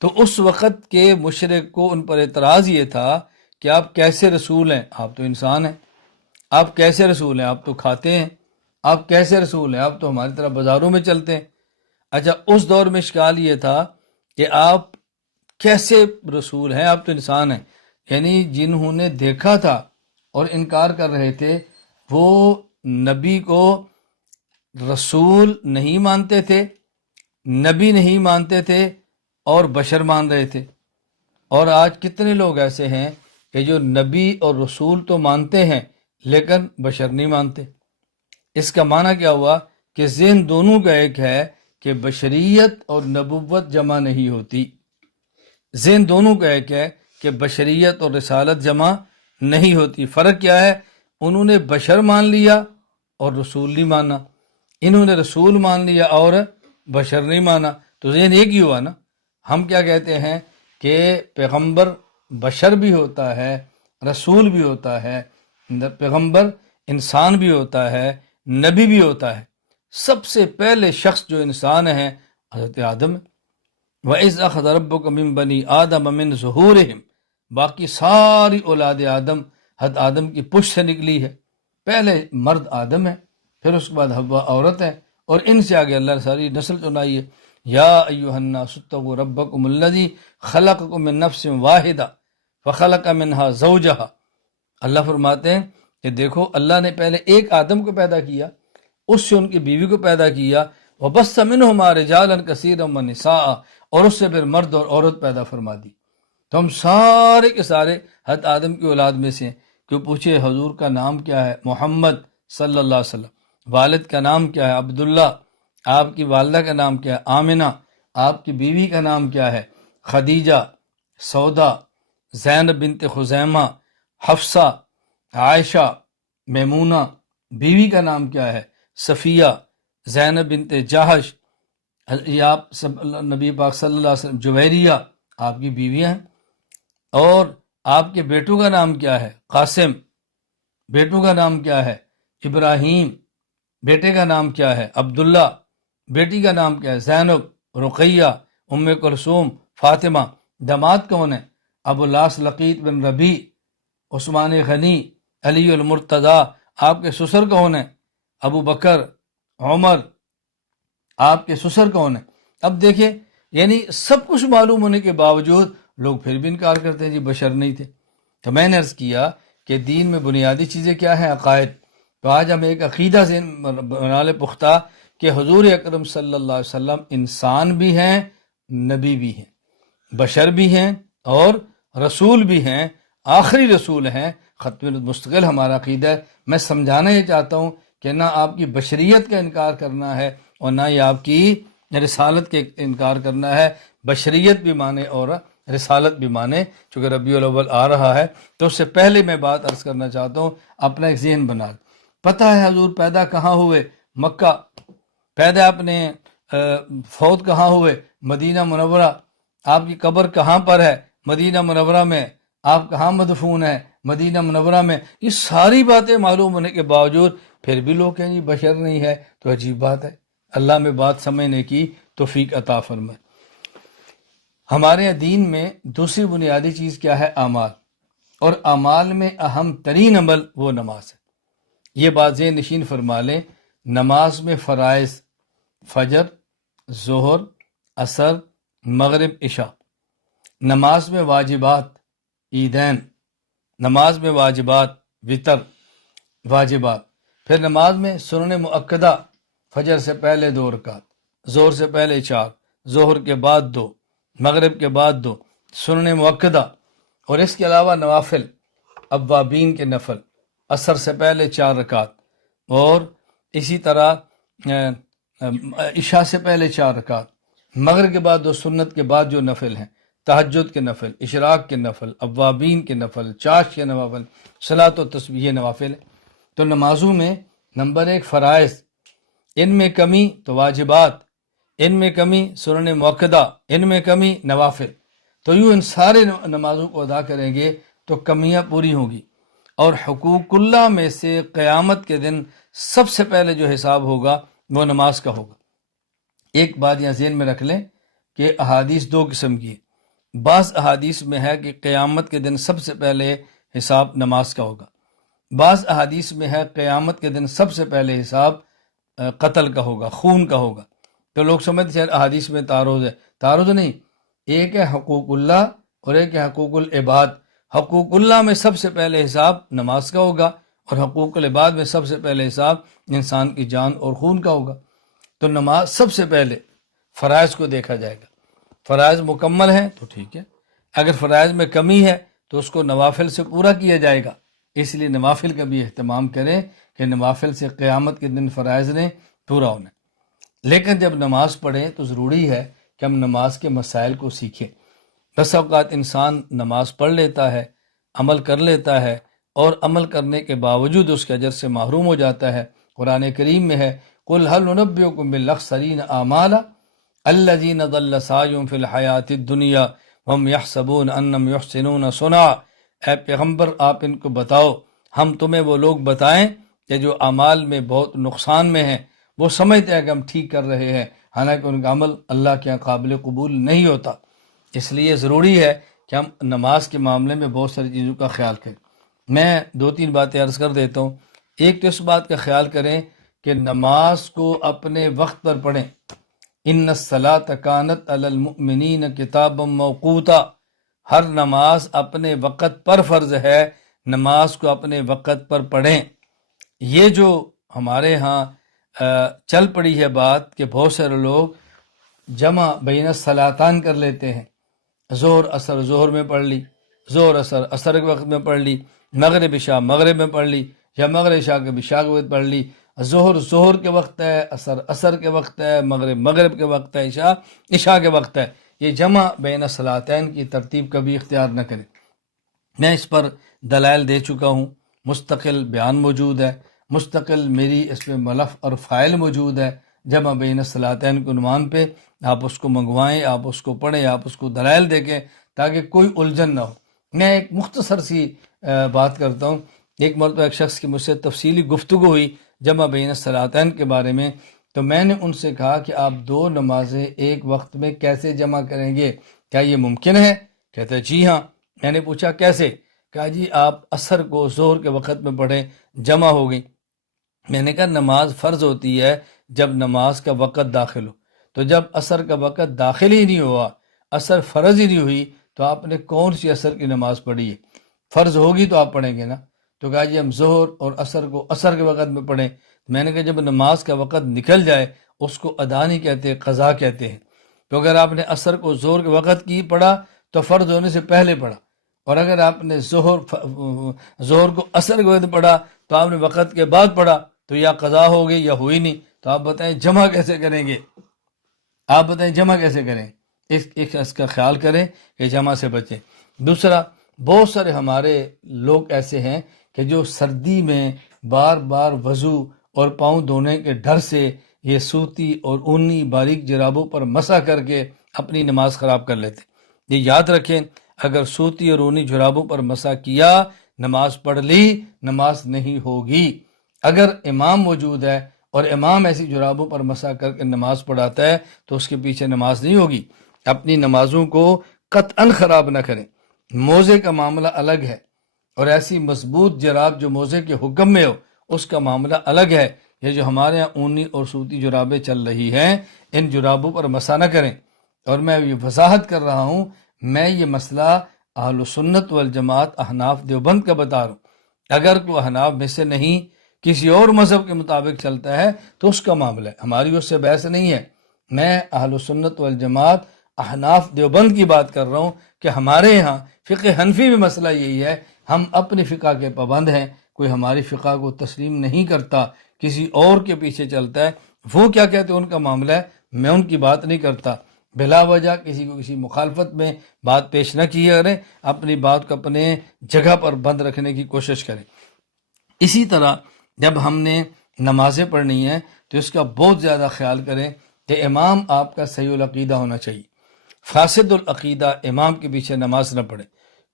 تو اس وقت کے مشرک کو ان پر اعتراض یہ تھا کہ آپ کیسے رسول ہیں؟ آپ تو انسان ہیں۔ آپ کیسے رسول ہیں؟ آپ تو کھاتے ہیں۔ آپ کیسے رسول ہیں؟ آپ تو ہماری طرح بازاروں میں چلتے ہیں۔ اچھا، اس دور میں اشکال یہ تھا کہ آپ کیسے رسول ہیں؟ آپ تو انسان ہیں۔ یعنی جنہوں نے دیکھا تھا اور انکار کر رہے تھے، وہ نبی کو رسول نہیں مانتے تھے، نبی نہیں مانتے تھے اور بشر مان رہے تھے۔ اور آج کتنے لوگ ایسے ہیں کہ جو نبی اور رسول تو مانتے ہیں لیکن بشر نہیں مانتے۔ اس کا معنی کیا ہوا کہ ذہن دونوں کا ایک ہے کہ بشریت اور نبوت جمع نہیں ہوتی۔ ذہن دونوں کا ایک ہے کہ بشریت اور رسالت جمع نہیں ہوتی۔ فرق کیا ہے؟ انہوں نے بشر مان لیا اور رسول نہیں مانا، انہوں نے رسول مان لیا اور بشر نہیں مانا، تو ذہن ایک ہی ہوا نا۔ ہم کیا کہتے ہیں کہ پیغمبر بشر بھی ہوتا ہے، رسول بھی ہوتا ہے، پیغمبر انسان بھی ہوتا ہے، نبی بھی ہوتا ہے۔ سب سے پہلے شخص جو انسان ہے حضرت آدم ہے۔ وَإِذْ أَخَذَ رَبُّكَ مِن بَنِي آدَمَ مِن ظُهُورِهِمْ، باقی ساری اولاد آدم حضرت آدم کی پشت سے نکلی ہے۔ پہلے مرد آدم ہے، پھر اس کے بعد حوا عورت ہے، اور ان سے آگے اللہ نے ساری نسل چنائی ہے۔ یا ایھا الناس اتقوا ربکم الذی خلقکم من نفس واحدہ فخلق منها زوجہا۔ اللہ فرماتے ہیں کہ دیکھو، اللہ نے پہلے ایک آدم کو پیدا کیا، اس سے ان کی بیوی کو پیدا کیا، وبث منہما رجالا کثیرا ونساء، اور اس سے پھر مرد اور عورت پیدا فرما دی۔ تو ہم سارے کے سارے حضرت آدم کی اولاد میں سے ہیں۔ کیوں پوچھے حضور کا نام کیا ہے؟ محمد صلی اللہ علیہ وسلم۔ والد کا نام کیا ہے؟ عبداللہ۔ آپ کی والدہ کا نام کیا ہے؟ آمنہ۔ آپ کی بیوی کا نام کیا ہے؟ خدیجہ، سودا، زینب بنت خزیمہ، حفصہ، عائشہ، میمونہ۔ بیوی کا نام کیا ہے؟ صفیہ، زینب بنت جہش۔ یہ آپ نبی پاک صلی اللہ علیہ وسلم، جویریہ آپ کی بیویاں ہیں۔ اور آپ کے بیٹوں کا نام کیا ہے؟ قاسم۔ بیٹوں کا نام کیا ہے؟ ابراہیم۔ بیٹے کا نام کیا ہے؟ عبداللہ۔ بیٹی کا نام کیا ہے؟ زینب، رقیہ، ام کلثوم، فاطمہ۔ داماد کون ہے؟ ابو العاص لقیط بن ربیع، عثمان غنی، علی المرتضیٰ۔ آپ کے سسر کون ہیں؟ ابو بکر، عمر۔ آپ کے سسر کون ہیں؟ اب دیکھیں، یعنی سب کچھ معلوم ہونے کے باوجود لوگ پھر بھی انکار کرتے ہیں جی بشر نہیں تھے۔ تو میں نے عرض کیا کہ دین میں بنیادی چیزیں کیا ہیں؟ عقائد۔ تو آج ہم ایک عقیدہ سے بنا لے پختہ کہ حضور اکرم صلی اللہ علیہ وسلم انسان بھی ہیں، نبی بھی ہیں، بشر بھی ہیں اور رسول بھی ہیں، آخری رسول ہیں۔ ختم مستقل ہمارا عقیدہ ہے۔ میں سمجھانا یہ چاہتا ہوں کہ نہ آپ کی بشریت کا انکار کرنا ہے اور نہ ہی آپ کی رسالت کے انکار کرنا ہے۔ بشریت بھی مانے اور رسالت بھی مانے۔ چونکہ ربیع الاول آ رہا ہے تو اس سے پہلے میں بات عرض کرنا چاہتا ہوں، اپنا ایک ذہن بنا لیں۔ پتہ ہے حضور پیدا کہاں ہوئے؟ مکہ۔ پیدا اپنے فوت کہاں ہوئے؟ مدینہ منورہ۔ آپ کی قبر کہاں پر ہے؟ مدینہ منورہ میں۔ آپ کہاں مدفون ہیں؟ مدینہ منورہ میں۔ یہ ساری باتیں معلوم ہونے کے باوجود پھر بھی لوگ کہیں جی بشر نہیں ہے، تو عجیب بات ہے۔ اللہ میں بات سمجھنے کی توفیق عطا فرمائے۔ ہمارے دین میں دوسری بنیادی چیز کیا ہے؟ اعمال۔ اور اعمال میں اہم ترین عمل وہ نماز ہے۔ یہ بات ذہن نشین فرما لیں، نماز میں فرائض فجر، ظہر، عصر، مغرب، عشاء۔ نماز میں واجبات عیدین، نماز میں واجبات وطر، واجبات۔ پھر نماز میں سنن مؤکدہ، فجر سے پہلے 2 رکعت، ظہر سے پہلے 4، ظہر کے بعد 2، مغرب کے بعد 2، سنن مؤکدہ اور اس کے علاوہ نوافل، اوابین کے نفل، عصر سے پہلے 4 رکعت، اور اسی طرح عشاء سے پہلے 4 رکعت، مغرب کے بعد 2 سنت کے بعد جو نفل ہیں، تہجد کے نفل، اشراق کے نفل، اوابین کے نفل، چاش کے نوافل، صلاۃ و تسبیح نوافل۔ تو نمازوں میں نمبر 1 فرائض، ان میں کمی تو واجبات، ان میں کمی سنن مؤکدہ، ان میں کمی نوافل۔ تو یوں ان سارے نمازوں کو ادا کریں گے تو کمیاں پوری ہوں گی۔ اور حقوق اللہ میں سے قیامت کے دن سب سے پہلے جو حساب ہوگا وہ نماز کا ہوگا۔ ایک بات یہاں ذہن میں رکھ لیں کہ احادیث 2 قسم کی ہے۔ بعض احادیث میں ہے کہ قیامت کے دن سب سے پہلے حساب نماز کا ہوگا، بعض احادیث میں ہے قیامت کے دن سب سے پہلے حساب قتل کا ہوگا، خون کا ہوگا۔ تو لوگ سمجھتے ہیں احادیث میں تعارض ہے، تعارض نہیں، ایک ہے حقوق اللہ اور ایک ہے حقوق العباد۔ حقوق اللہ میں سب سے پہلے حساب نماز کا ہوگا، اور حقوق العباد میں سب سے پہلے حساب انسان کی جان اور خون کا ہوگا۔ تو نماز سب سے پہلے فرائض کو دیکھا جائے گا، فرائض مکمل ہیں تو ٹھیک ہے، اگر فرائض میں کمی ہے تو اس کو نوافل سے پورا کیا جائے گا۔ اس لیے نوافل کا بھی اہتمام کریں کہ نوافل سے قیامت کے دن فرائض نے پورا ہونا ہے۔ لیکن جب نماز پڑھیں تو ضروری ہے کہ ہم نماز کے مسائل کو سیکھیں۔ بس اوقات انسان نماز پڑھ لیتا ہے، عمل کر لیتا ہے، اور عمل کرنے کے باوجود اس کے اجر سے محروم ہو جاتا ہے۔ قرآن کریم میں ہے قُلْ هَلْ نُنَبِّئُكُم بِالْأَخْسَرِينَ أَعْمَالًا الَّذِينَ ضَلَّ سَعْيُهُمْ فِي الْحَيَاةِ الدُّنْيَا وَهُمْ يَحْسَبُونَ أَنَّهُمْ يُحْسِنُونَ صُنْعًا۔ اے پیغمبر آپ ان کو بتاؤ، ہم تمہیں وہ لوگ بتائیں کہ جو اعمال میں بہت نقصان میں ہیں، وہ سمجھتے ہیں کہ ہم ٹھیک کر رہے ہیں، حالانکہ ان کا عمل اللہ کے یہاں قابل قبول نہیں ہوتا۔ اس لیے ضروری ہے کہ ہم نماز کے معاملے میں بہت ساری چیزوں کا خیال کریں۔ میں 2-3 باتیں عرض کر دیتا ہوں۔ ایک تو اس بات کا خیال کریں کہ نماز کو اپنے وقت پر پڑھیں۔ ان الصلاۃ کانت علی المؤمنین کتابا موقوتا، ہر نماز اپنے وقت پر فرض ہے، نماز کو اپنے وقت پر پڑھیں۔ یہ جو ہمارے ہاں چل پڑی ہے بات کہ بہت سارے لوگ جمع بین الصلاتین کر لیتے ہیں، ظہر اثر ظہر میں پڑھ لی، ظہر اثر عصر کے وقت میں پڑھ لی، مغرب عشاء مغرب میں پڑھ لی، یا مغرب عشاء کے عشاء کے وقت پڑھ لی، ظہر کے وقت ہے، عصر کے وقت ہے، مغرب کے وقت ہے، عشاء کے وقت ہے۔ یہ جمع بین الصلاتین کی ترتیب کبھی اختیار نہ کریں۔ میں اس پر دلائل دے چکا ہوں، مستقل بیان موجود ہے، مستقل میری اس میں ملف اور فائل موجود ہے، جمع بین الصلاتین کے عنوان پہ آپ اس کو منگوائیں، آپ اس کو پڑھیں، آپ اس کو دلائل دیکھیں تاکہ کوئی الجھن نہ ہو۔ میں ایک مختصر سی بات کرتا ہوں۔ ایک مرتبہ ایک شخص کی مجھ سے تفصیلی گفتگو ہوئی جمع بین الصلاتین کے بارے میں، تو میں نے ان سے کہا کہ آپ 2 نمازیں ایک وقت میں کیسے جمع کریں گے، کیا یہ ممکن ہے؟ کہتے ہیں جی ہاں۔ میں نے پوچھا کیسے؟ کہا جی آپ عصر کو ظہر کے وقت میں پڑھیں، جمع ہو گئی۔ میں نے کہا نماز فرض ہوتی ہے جب نماز کا وقت داخل ہو، تو جب عصر کا وقت داخل ہی نہیں ہوا، عصر فرض ہی نہیں ہوئی، تو آپ نے کون سی عصر کی نماز پڑھی ہے؟ فرض ہوگی تو آپ پڑھیں گے نا۔ تو کہا جی ہم ظہر اور عصر کو عصر کے وقت میں پڑھیں۔ میں نے کہا جب نماز کا وقت نکل جائے اس کو ادا نہیں کہتے، قضا کہتے ہیں۔ تو اگر آپ نے عصر کو ظہر کے وقت کی پڑھا تو فرض ہونے سے پہلے پڑھا، اور اگر آپ نے ظہر کو عصر کے وقت پڑھا تو آپ نے وقت کے بعد پڑھا، تو یا قضا ہو گئی یا ہوئی نہیں۔ تو آپ بتائیں جمع کیسے کریں گے؟ آپ بتائیں جمع کیسے کریں؟ اس کا خیال کریں کہ جمع سے بچیں۔ دوسرا، بہت سارے ہمارے لوگ ایسے ہیں کہ جو سردی میں بار بار وضو اور پاؤں دھونے کے ڈر سے یہ سوتی اور اونی باریک جرابوں پر مسح کر کے اپنی نماز خراب کر لیتے۔ یہ یاد رکھیں، اگر سوتی اور اونی جرابوں پر مسح کیا، نماز پڑھ لی، نماز نہیں ہوگی۔ اگر امام موجود ہے اور امام ایسی جرابوں پر مسح کر کے نماز پڑھاتا ہے تو اس کے پیچھے نماز نہیں ہوگی۔ اپنی نمازوں کو قطعاً خراب نہ کریں۔ موزے کا معاملہ الگ ہے، اور ایسی مضبوط جراب جو موزے کے حکم میں ہو اس کا معاملہ الگ ہے۔ یہ جو ہمارے یہاں اونی اور سوتی جرابیں چل رہی ہیں، ان جرابوں پر مسح نہ کریں۔ اور میں یہ وضاحت کر رہا ہوں، میں یہ مسئلہ اہل سنت والجماعت احناف دیوبند کا بتا رہا ہوں۔ اگر کوئی احناف میں سے نہیں کسی اور مذہب کے مطابق چلتا ہے تو اس کا معاملہ ہے، ہماری اس سے بحث نہیں ہے۔ میں اہل سنت والجماعت احناف دیوبند کی بات کر رہا ہوں کہ ہمارے ہاں فقہ حنفی میں مسئلہ یہی ہے، ہم اپنی فقہ کے پابند ہیں، کوئی ہماری فقہ کو تسلیم نہیں کرتا، کسی اور کے پیچھے چلتا ہے، وہ کیا کہتے ہیں ان کا معاملہ ہے، میں ان کی بات نہیں کرتا۔ بلا وجہ کسی کو کسی مخالفت میں بات پیش نہ کیے کریں، اپنی بات کو اپنے جگہ پر بند رکھنے کی کوشش کریں۔ اسی طرح جب ہم نے نمازیں پڑھنی ہیں تو اس کا بہت زیادہ خیال کریں کہ امام آپ کا صحیح العقیدہ ہونا چاہیے۔ فاسد العقیدہ امام کے پیچھے نماز نہ پڑھے۔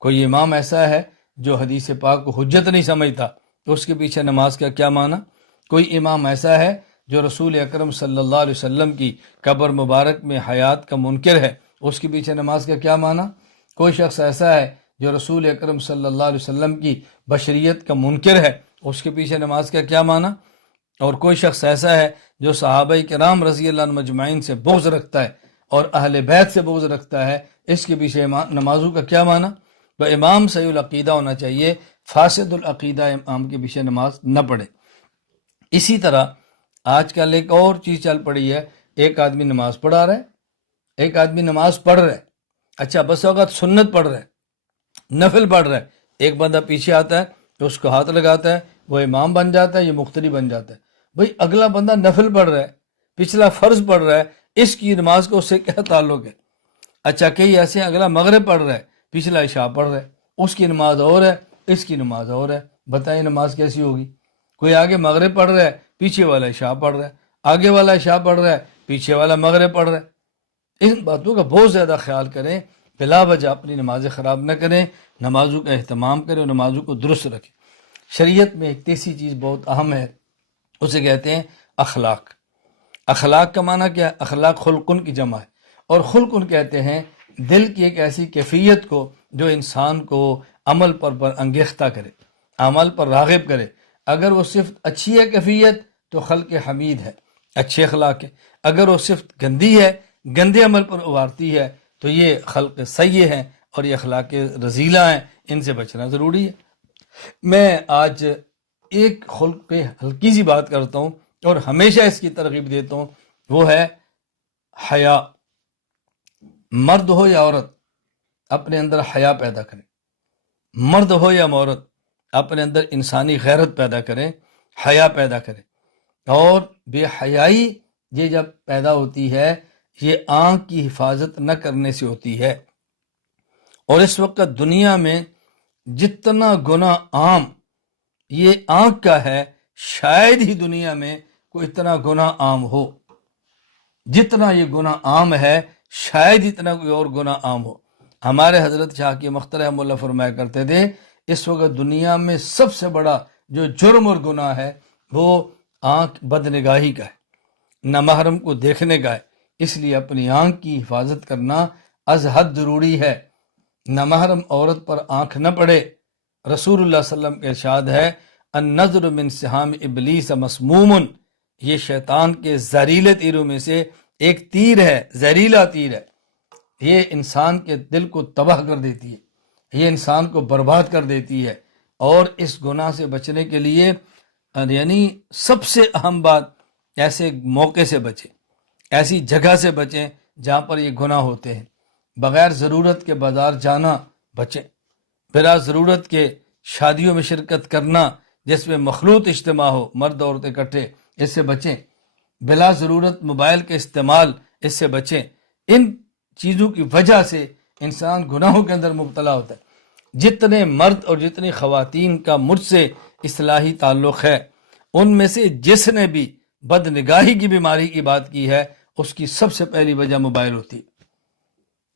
کوئی امام ایسا ہے جو حدیث پاک کو حجت نہیں سمجھتا تو اس کے پیچھے نماز کا کیا معنی؟ کوئی امام ایسا ہے جو رسول اکرم صلی اللہ علیہ وسلم کی قبر مبارک میں حیات کا منکر ہے، اس کے پیچھے نماز کا کیا معنی؟ کوئی شخص ایسا ہے جو رسول اکرم صلی اللہ علیہ وسلم کی بشریت کا منکر ہے، اس کے پیچھے نماز کا کیا معنی؟ اور کوئی شخص ایسا ہے جو صحابہ کرام رضی اللہ عنہ مجمعین سے بغض رکھتا ہے اور اہل بیت سے بغض رکھتا ہے، اس کے پیچھے نمازوں کا کیا معنی؟ تو امام صحیح العقیدہ ہونا چاہیے، فاسد العقیدہ امام کے پیچھے نماز نہ پڑھے۔ اسی طرح آج کل ایک اور چیز چل پڑی ہے، ایک آدمی نماز پڑھا رہا ہے، ایک آدمی نماز پڑھ رہا ہے، اچھا بس اوقات سنت پڑھ رہا ہے، نفل پڑھ رہا ہے، ایک بندہ پیچھے آتا ہے تو اس کو ہاتھ لگاتا ہے، وہ امام بن جاتا ہے، یہ مقتدی بن جاتا ہے۔ بھئی اگلا بندہ نفل پڑھ رہا ہے، پچھلا فرض پڑھ رہا ہے، اس کی نماز کو اس سے کیا تعلق ہے؟ اچھا کئی ایسے ہیں اگلا مغرب پڑھ رہا ہے، پچھلا عشاء پڑھ رہا ہے، اس کی نماز اور ہے، اس کی نماز اور ہے، بتائیں نماز کیسی ہوگی؟ کوئی آگے مغرب پڑھ رہا ہے، پیچھے والا عشاء پڑھ رہا ہے، آگے والا عشاء پڑھ رہا ہے، پیچھے والا مغرب پڑھ رہا ہے۔ ان باتوں کا بہت زیادہ خیال کریں، بلا وجہ اپنی نمازیں خراب نہ کریں، نمازوں کا اہتمام کریں اور نمازوں کو درست رکھیں۔ شریعت میں ایک تیسری چیز بہت اہم ہے، اسے کہتے ہیں اخلاق۔ اخلاق کا معنی کیا ہے؟ اخلاق خلقن کی جمع ہے، اور خلقن کہتے ہیں دل کی ایک ایسی کیفیت کو جو انسان کو عمل پر انگیختہ کرے، عمل پر راغب کرے۔ اگر وہ صرف اچھی ہے کیفیت تو خلق حمید ہے، اچھے اخلاق ہے۔ اگر وہ صرف گندی ہے، گندے عمل پر ابھارتی ہے تو یہ خلق سیئ ہے اور یہ اخلاق رذیلہ ہیں، ان سے بچنا ضروری ہے۔ میں آج ایک خلق پہ ہلکی سی بات کرتا ہوں اور ہمیشہ اس کی ترغیب دیتا ہوں، وہ ہے حیا۔ مرد ہو یا عورت اپنے اندر حیا پیدا کریں، مرد ہو یا عورت اپنے اندر انسانی غیرت پیدا کریں، حیا پیدا کریں۔ اور بے حیائی یہ جب پیدا ہوتی ہے یہ آنکھ کی حفاظت نہ کرنے سے ہوتی ہے، اور اس وقت دنیا میں جتنا گناہ عام یہ آنکھ کا ہے شاید ہی دنیا میں کوئی اتنا گناہ عام ہو، جتنا یہ گناہ عام ہے شاید اتنا کوئی اور گناہ عام ہو۔ ہمارے حضرت شاہ کی مختار رحمہ اللہ فرمایا کرتے تھے اس وقت دنیا میں سب سے بڑا جو جرم اور گناہ ہے وہ آنکھ بدنگاہی کا ہے، نامحرم کو دیکھنے کا ہے۔ اس لیے اپنی آنکھ کی حفاظت کرنا از حد ضروری ہے، نامحرم عورت پر آنکھ نہ پڑے۔ رسول اللہ صلی اللہ علیہ وسلم کا ارشاد ہے النظر من سہام ابلیس مسموم، یہ شیطان کے زہریلے تیروں میں سے ایک تیر ہے، زہریلا تیر ہے، یہ انسان کے دل کو تباہ کر دیتی ہے، یہ انسان کو برباد کر دیتی ہے۔ اور اس گناہ سے بچنے کے لیے یعنی سب سے اہم بات ایسے موقع سے بچیں، ایسی جگہ سے بچیں جہاں پر یہ گناہ ہوتے ہیں۔ بغیر ضرورت کے بازار جانا بچیں، بلا ضرورت کے شادیوں میں شرکت کرنا جس میں مخلوط اجتماع ہو، مرد عورت اکٹھے، اس سے بچیں۔ بلا ضرورت موبائل کے استعمال، اس سے بچیں۔ ان چیزوں کی وجہ سے انسان گناہوں کے اندر مبتلا ہوتا ہے۔ جتنے مرد اور جتنی خواتین کا مجھ سے اصلاحی تعلق ہے ان میں سے جس نے بھی بد نگاہی کی بیماری کی بات کی ہے اس کی سب سے پہلی وجہ موبائل ہوتی ہے۔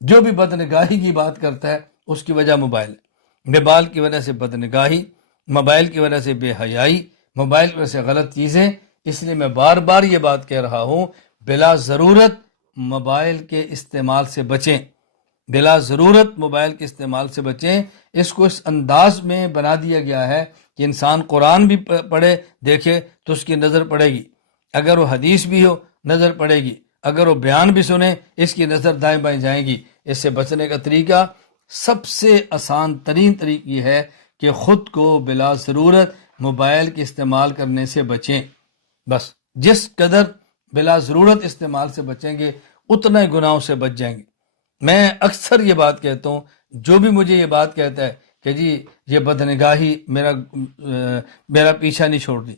جو بھی بد نگاہی کی بات کرتا ہے اس کی وجہ موبائل ہے۔ موبائل کی وجہ سے بد نگاہی، موبائل کی وجہ سے بے حیائی، موبائل کی وجہ سے غلط چیزیں۔ اس لیے میں بار بار یہ بات کہہ رہا ہوں بلا ضرورت موبائل کے استعمال سے بچیں، بلا ضرورت موبائل کے استعمال سے بچیں۔ اس کو اس انداز میں بنا دیا گیا ہے کہ انسان قرآن بھی پڑھے دیکھے تو اس کی نظر پڑے گی، اگر وہ حدیث بھی ہو نظر پڑے گی، اگر وہ بیان بھی سنے اس کی نظر دائیں بائیں جائے گی۔ اس سے بچنے کا طریقہ سب سے آسان ترین طریقہ یہ ہے کہ خود کو بلا ضرورت موبائل کے استعمال کرنے سے بچیں۔ بس جس قدر بلا ضرورت استعمال سے بچیں گے اتنا ہی گناہوں سے بچ جائیں گے۔ میں اکثر یہ بات کہتا ہوں، جو بھی مجھے یہ بات کہتا ہے کہ جی یہ بدنگاہی میرا پیچھا نہیں چھوڑ دی،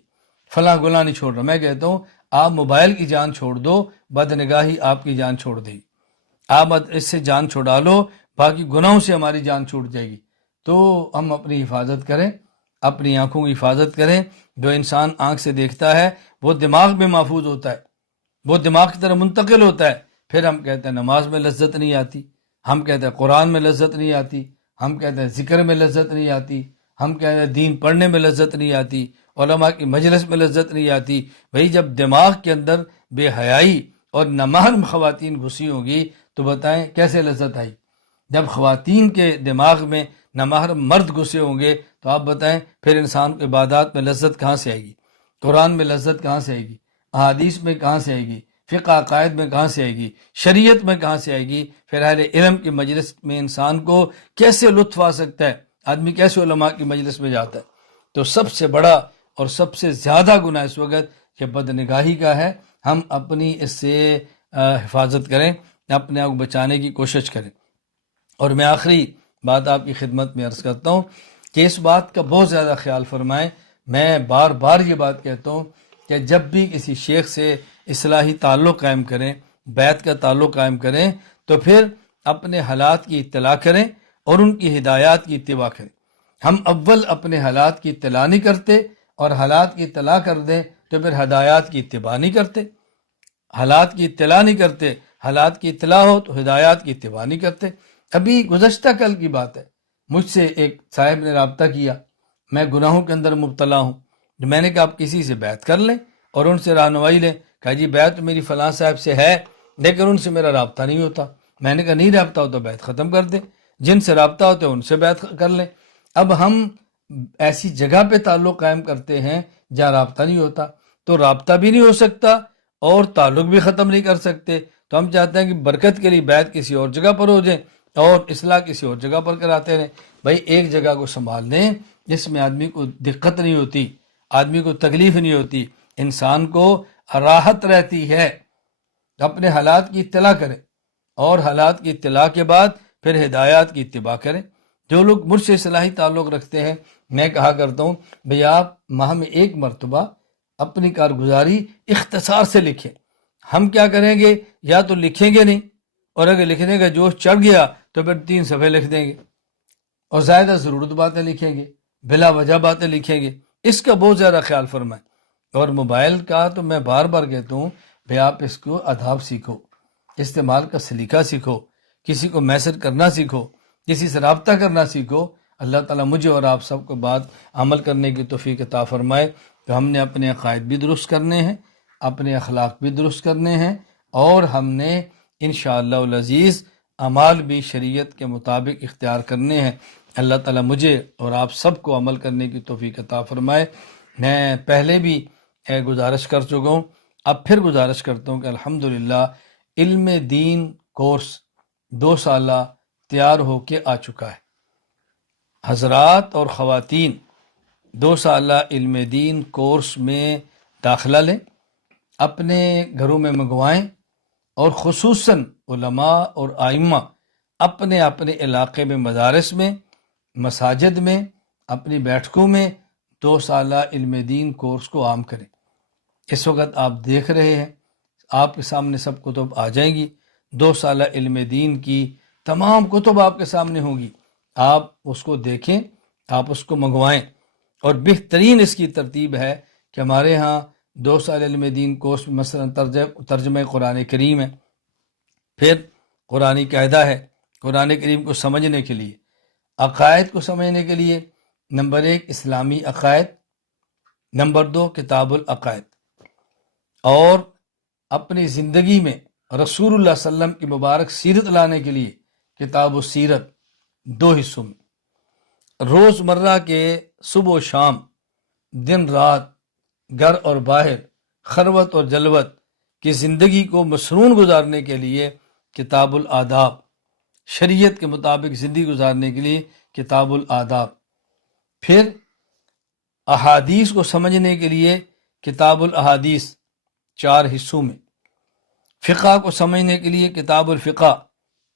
فلاں گناہ نہیں چھوڑ رہا، میں کہتا ہوں آپ موبائل کی جان چھوڑ دو، بدنگاہی آپ کی جان چھوڑ دے گی۔ آپ اس سے جان چھڑا لو، باقی گناہوں سے ہماری جان چھوٹ جائے گی۔ تو ہم اپنی حفاظت کریں، اپنی آنکھوں کی حفاظت کریں۔ جو انسان آنکھ سے دیکھتا ہے وہ دماغ میں محفوظ ہوتا ہے، وہ دماغ کی طرح منتقل ہوتا ہے۔ پھر ہم کہتے ہیں نماز میں لذت نہیں آتی، ہم کہتے ہیں قرآن میں لذت نہیں آتی، ہم کہتے ہیں ذکر میں لذت نہیں آتی، ہم کہتے ہیں دین پڑھنے میں لذت نہیں آتی، علماء کی مجلس میں لذت نہیں آتی۔ وہی جب دماغ کے اندر بے حیائی اور نامحرم خواتین گھسی ہوگی تو بتائیں کیسے لذت آئی؟ جب خواتین کے دماغ میں نامحرم مرد گھسے ہوں گے تو آپ بتائیں پھر انسان کو عبادات میں لذت کہاں سے آئے گی؟ قرآن میں لذت کہاں سے آئے گی؟ احادیث میں کہاں سے آئے گی؟ فقہ عقائد میں کہاں سے آئے گی؟ شریعت میں کہاں سے آئے گی؟ پھر اہل علم کی مجلس میں انسان کو کیسے لطف آ سکتا ہے؟ آدمی کیسے علماء کی مجلس میں جاتا ہے؟ تو سب سے بڑا اور سب سے زیادہ گناہ اس وقت یہ بدنگاہی کا ہے۔ ہم اپنی اس سے حفاظت کریں، اپنے آپ کو بچانے کی کوشش کریں۔ اور میں آخری بات آپ کی خدمت میں عرض کرتا ہوں کہ اس بات کا بہت زیادہ خیال فرمائیں۔ میں بار بار یہ بات کہتا ہوں کہ جب بھی کسی شیخ سے اصلاحی تعلق قائم کریں، بیعت کا تعلق قائم کریں، تو پھر اپنے حالات کی اطلاع کریں اور ان کی ہدایات کی اتباع کریں۔ ہم اول اپنے حالات کی اطلاع نہیں کرتے، اور حالات کی اطلاع کر دیں تو پھر ہدایات کی اتباع نہیں کرتے۔ حالات کی اطلاع نہیں کرتے، حالات کی اطلاع ہو تو ہدایات کی اتباع نہیں کرتے۔ ابھی گزشتہ کل کی بات ہے، مجھ سے ایک صاحب نے رابطہ کیا، میں گناہوں کے اندر مبتلا ہوں، میں نے کہا آپ کسی سے بیعت کر لیں اور ان سے رہنمائی لیں۔ کہا جی بیعت میری فلاں صاحب سے ہے لیکن ان سے میرا رابطہ نہیں ہوتا۔ میں نے کہا نہیں رابطہ ہو تو بیعت ختم کر دیں، جن سے رابطہ ہوتا ہے ان سے بیعت کر لیں۔ اب ہم ایسی جگہ پہ تعلق قائم کرتے ہیں جہاں رابطہ نہیں ہوتا، تو رابطہ بھی نہیں ہو سکتا اور تعلق بھی ختم نہیں کر سکتے۔ تو ہم چاہتے ہیں کہ برکت کے لیے بیعت کسی اور جگہ پر ہو جائے اور اصلاح کسی اور جگہ پر کراتے رہیں۔ بھائی ایک جگہ کو سنبھال لیں جس میں آدمی کو دقت نہیں ہوتی، آدمی کو تکلیف نہیں ہوتی، انسان کو راحت رہتی ہے۔ اپنے حالات کی اطلاع کریں اور حالات کی اطلاع کے بعد پھر ہدایات کی اتباع کریں۔ جو لوگ مجھ سے اصلاحی تعلق رکھتے ہیں، میں کہا کرتا ہوں بھئی آپ ماہ میں ایک مرتبہ اپنی کارگزاری اختصار سے لکھیں۔ ہم کیا کریں گے، یا تو لکھیں گے نہیں، اور اگر لکھنے کا جوش چڑھ گیا تو پھر 3 صفحے لکھ دیں گے اور زیادہ ضرورت باتیں لکھیں گے، بلا وجہ باتیں لکھیں گے۔ اس کا بہت زیادہ خیال فرمائیں۔ اور موبائل کا تو میں بار بار کہتا ہوں بھئی آپ اس کو آداب سیکھو، استعمال کا سلیقہ سیکھو، کسی کو میسج کرنا سیکھو، کسی سے رابطہ کرنا سیکھو۔ اللہ تعالیٰ مجھے اور آپ سب کو بات عمل کرنے کی توفیق عطا فرمائے۔ تو ہم نے اپنے عقائد بھی درست کرنے ہیں، اپنے اخلاق بھی درست کرنے ہیں، اور ہم نے انشاءاللہ العزیز اعمال بھی شریعت کے مطابق اختیار کرنے ہیں۔ اللہ تعالیٰ مجھے اور آپ سب کو عمل کرنے کی توفیق عطا فرمائے۔ میں پہلے بھی گزارش کر چکا ہوں، اب پھر گزارش کرتا ہوں کہ الحمدللہ علم دین کورس 2 سالہ تیار ہو کے آ چکا ہے۔ حضرات اور خواتین 2 سالہ علم دین کورس میں داخلہ لیں، اپنے گھروں میں منگوائیں، اور خصوصاً علماء اور ائمہ اپنے اپنے علاقے میں مدارس میں، مساجد میں، اپنی بیٹھکوں میں 2 سالہ علم دین کورس کو عام کریں۔ اس وقت آپ دیکھ رہے ہیں، آپ کے سامنے سب کتب آ جائیں گی، 2 سالہ علم دین کی تمام کتب آپ کے سامنے ہوں گی۔ آپ اس کو دیکھیں، آپ اس کو منگوائیں۔ اور بہترین اس کی ترتیب ہے کہ ہمارے ہاں 2 سال علم دین کورس میں مثلا ترجمہ قرآن کریم ہے، پھر قرآنی قاعدہ ہے قرآن کریم کو سمجھنے کے لیے، عقائد کو سمجھنے کے لیے نمبر 1 اسلامی عقائد، نمبر 2 کتاب العقائد، اور اپنی زندگی میں رسول اللہ صلی اللہ علیہ وسلم کی مبارک سیرت لانے کے لیے کتاب السیرت 2 حصوں میں۔ روز مرہ کے صبح و شام، دن رات، گھر اور باہر، خلوت اور جلوت کی زندگی کو مسنون گزارنے کے لیے کتاب الآداب، شریعت کے مطابق زندگی گزارنے کے لیے کتاب الآداب، پھر احادیث کو سمجھنے کے لیے کتاب الاحادیث 4 حصوں میں، فقہ کو سمجھنے کے لیے کتاب الفقہ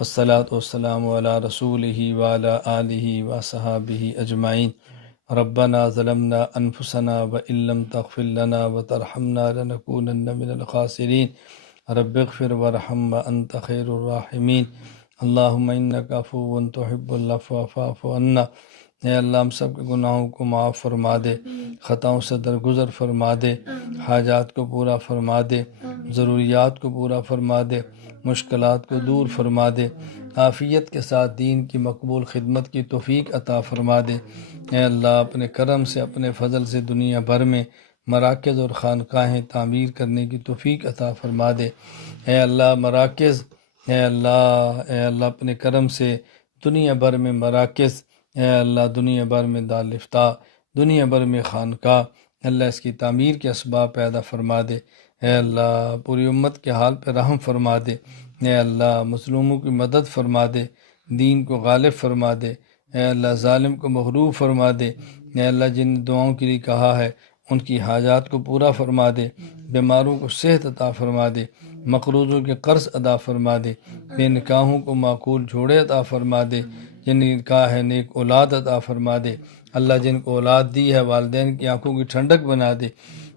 والصلاة والسلام على رسوله وعلى آله وصحابه أجمعين ربنا ظلمنا أنفسنا وإن لم تغفر لنا وترحمنا لنكونن من الخاسرين رب اغفر وارحم وأنت خير الراحمين اللهم إنك عفو تحب العفو فاعف عنا۔ اے اللہ ہم سب کے گناہوں کو معاف فرما دے، خطاؤں سے درگزر فرما دے، حاجات کو پورا فرما دے، ضروریات کو پورا فرما دے، مشکلات کو دور فرما دے، عافیت کے ساتھ دین کی مقبول خدمت کی توفیق عطا فرما دے۔ اے اللہ اپنے کرم سے، اپنے فضل سے دنیا بھر میں مراکز اور خانقاہیں تعمیر کرنے کی توفیق عطا فرما دے۔ اے اللہ مراکز، اے اللہ اپنے کرم سے دنیا بھر میں مراکز، اے اللہ دنیا بھر میں دارالفتاء، دنیا بھر میں خانقاہ، اللہ اس کی تعمیر کے اسباب پیدا فرما دے۔ اے اللہ پوری امت کے حال پہ رحم فرما دے۔ اے اللہ مظلوموں کی مدد فرما دے، دین کو غالب فرما دے۔ اے اللہ ظالم کو مغلوب فرما دے۔ اے اللہ جن دعاؤں کے لیے کہا ہے ان کی حاجات کو پورا فرما دے، بیماروں کو صحت عطا فرما دے، مقروضوں کے قرض ادا فرما دے، بے نکاحوں کو معقول جوڑے عطا فرما دے، جن کی نکاح ہے نیک اولاد عطا فرما دے۔ اللہ جن کو اولاد دی ہے والدین کی آنکھوں کی ٹھنڈک بنا دے۔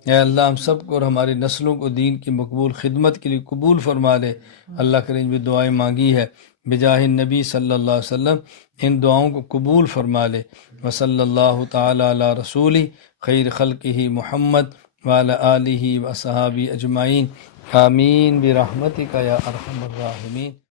اے اللہ ہم سب کو اور ہماری نسلوں کو دین کی مقبول خدمت کے لیے قبول فرما لے۔ اللہ کریم بھی دعائیں مانگی ہے بجاہ نبی صلی اللہ علیہ وسلم، ان دعاؤں کو قبول فرما لے۔ وصلی اللہ تعالی علی رسولی خیر خلقہ محمد وعلی آلہ وصحابہ اجمعین آمین برحمتک یا ارحم الراحمین۔